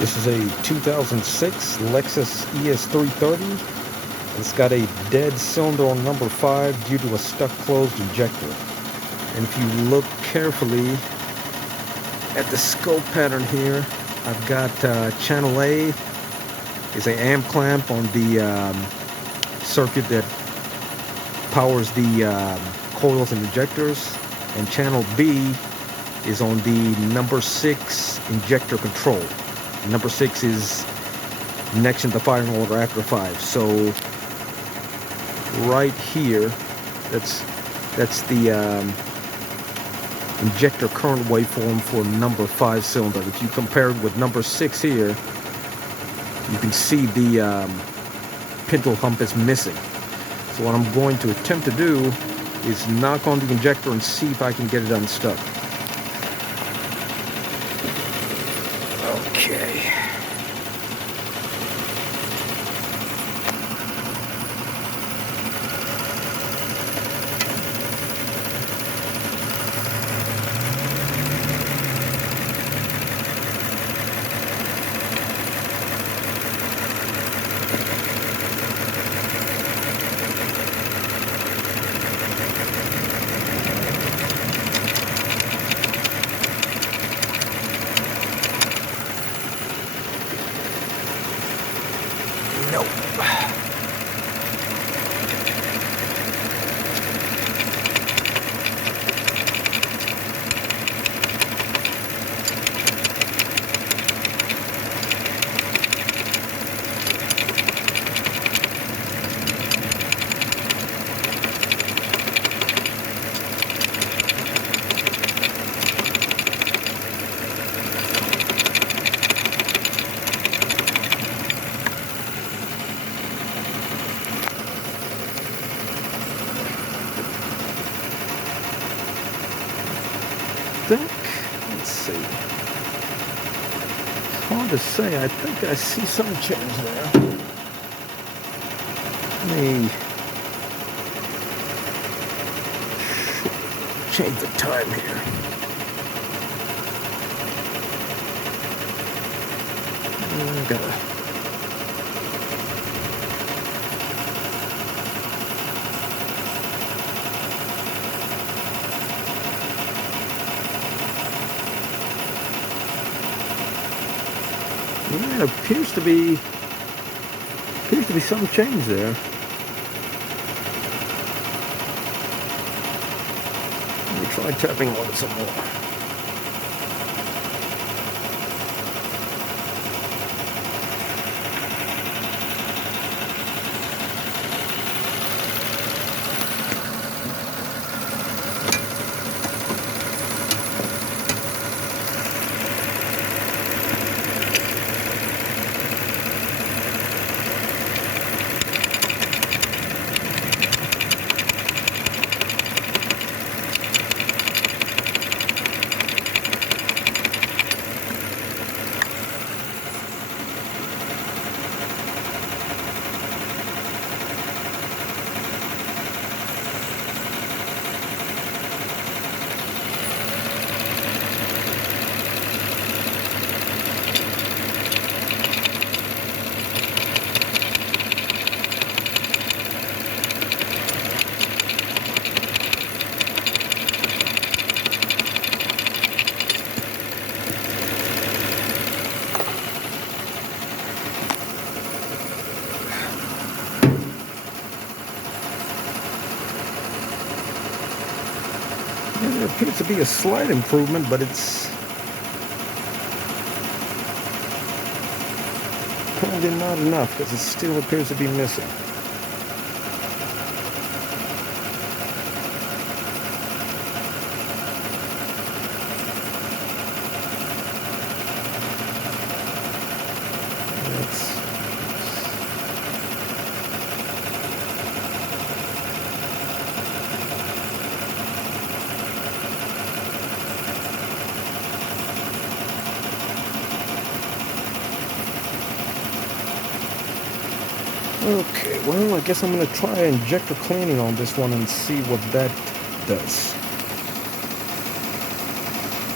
This is a 2006 Lexus ES330. It's got a dead cylinder on number 5 due to a stuck closed injector. And if you look carefully at the scope pattern here, I've got channel A is an amp clamp on the circuit that powers the coils and injectors, and channel B is on the number 6 injector control. Number 6 is next in the firing order after 5. So right here, that's the injector current waveform for number 5 cylinder. If you compare it with number 6 here, you can see the pintle hump is missing. So what I'm going to attempt to do is knock on the injector and see if I can get it unstuck. Okay. Nope. Let's see. It's hard to say. I think I see some change there. Let me change the time here. I gotta. Yeah, appears to be some change there. Let me try tapping on it some more. There appears to be a slight improvement, but it's probably not enough because it still appears to be missing. Okay, well, I guess I'm going to try injector cleaning on this one and see what that does.